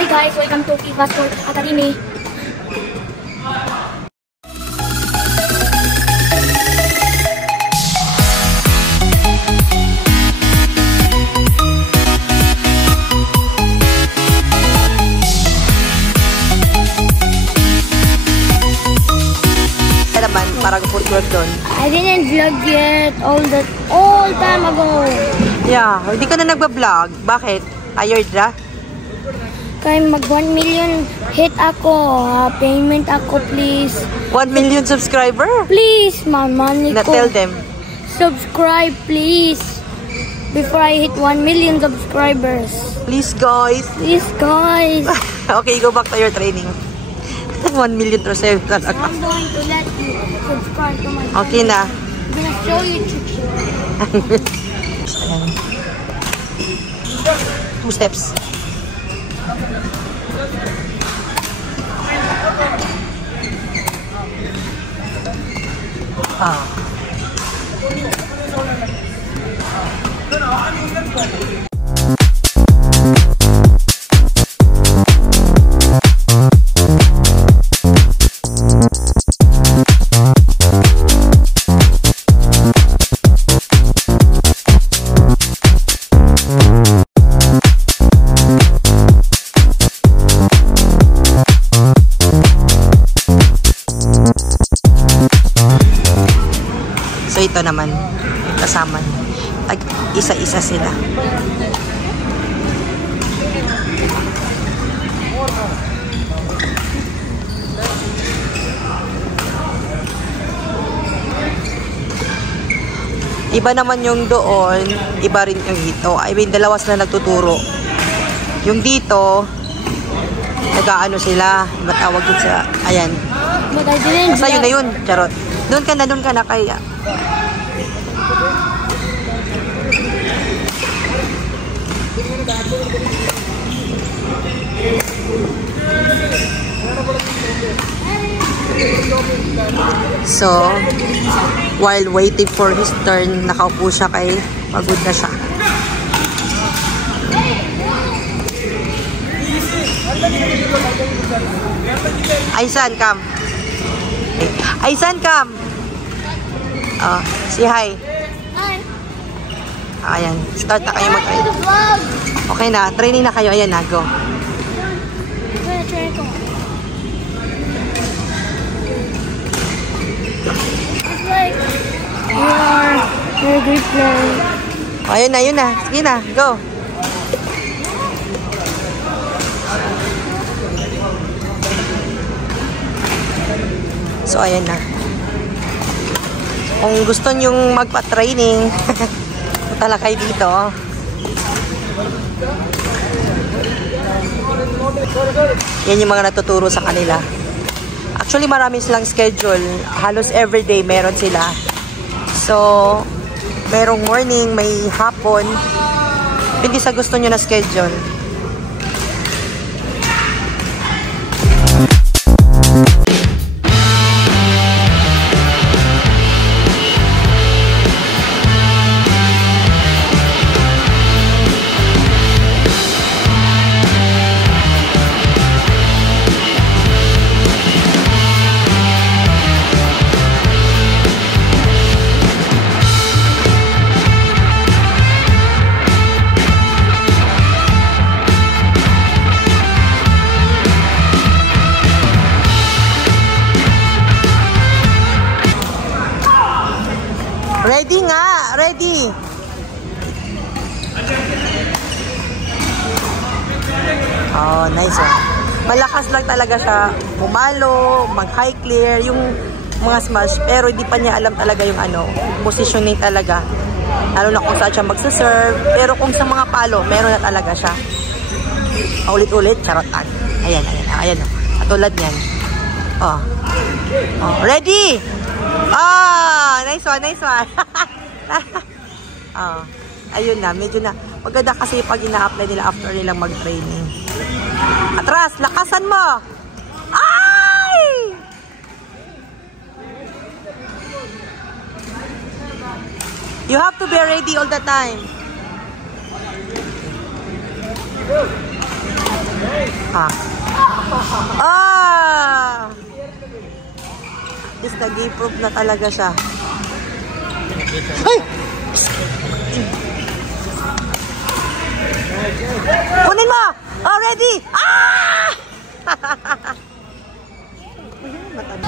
Hi guys, welcome to Kivas Sport Academy. Parang footwork doon. I didn't vlog yet all time ago. Yeah, hindi ka na nagba-vlog. Bakit? Tired na? Kaya mag 1 million hit ako. Payment ako please. 1 million subscriber? Please, mama Nico. Tell them. Subscribe please. Before I hit 1 million subscribers. Please guys. Please guys. Okay, go back to your training. 1 million to save ka. I'm going to let you subscribe to my channel. Okay na. I'm gonna show you tricks. 2 steps. So ito naman, kasama niya. Isa-isa sila. Iba naman yung doon, iba rin yung dito. I mean, dalawa sila nagtuturo. Yung dito, nag-aano sila, matawag dito sa, ayan. Basta yun na yun, charot. Doon ka na kaya. So, while waiting for his turn, nakaupo siya kay pagod na siya. Aisan, come. Aisan, come. Oh, say hi. Hi. Ayan, start na kayo mag-train. Okay na, training na kayo. Ayan na, go. It's like you're a great player. Oh, ayun na, yun na. Sige na, go. So, ayan na. Kung gusto nyong magpa-training, punta lang kayo dito. Yan yung mga natuturo sa kanila. Actually, marami silang schedule. Halos everyday meron sila. So, merong morning, may hapon. Hindi sa gusto nyo na schedule. Ready nga! Ready! Oh, nice one. Malakas lang talaga siya pumalo, mag-high clear, yung mga smash, pero hindi pa niya alam talaga yung ano, positioning talaga. Lalo na kung saan siya magsaserve, pero kung sa mga palo, meron na talaga siya. Ulit-ulit, charotan. Ayan, ayan, ayan. Katulad niyan. Oh. Oh, ready! Oh, nice one, nice one. Oh, ayun na, medyo na. Maganda kasi pag ina-apply nila after nilang mag-training. Atras, lakasan mo! Ay! You have to be ready all the time. At least nag-improve na talaga siya. Ay! Kunin mo! Already!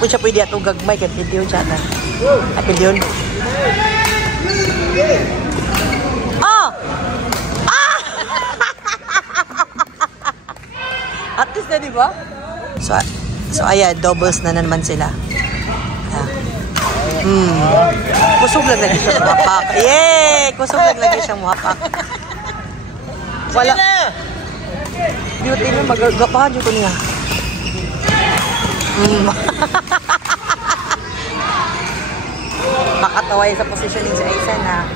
Kung siya pwede atong gagmay, kaya pwede yun siya na. Ay, pwede yun. At least na, diba? So ayan, doubles na naman sila. Kusog lang lagi siyang muhapak. Yay! Kusog lang lagi siyang muhapak. Wala. Beauty na, magagapahan ko niya. Makatawa sa positioning si Aisan na.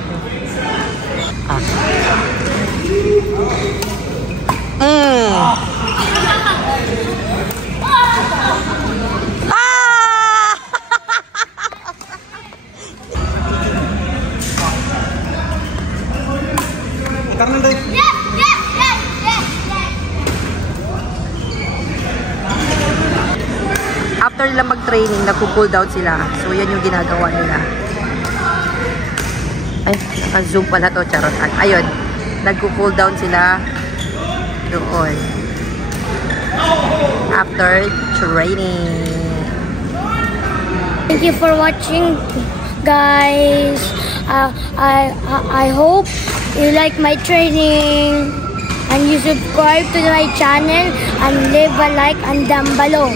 After nila mag-training, nagko-cool down sila. So, yan yung ginagawa nila. Ay, naka-zoom pala to, charot. Ayun, nagko-cool down sila doon. After training. Thank you for watching, guys. I hope you like my training and you subscribe to my channel and leave a like and down below.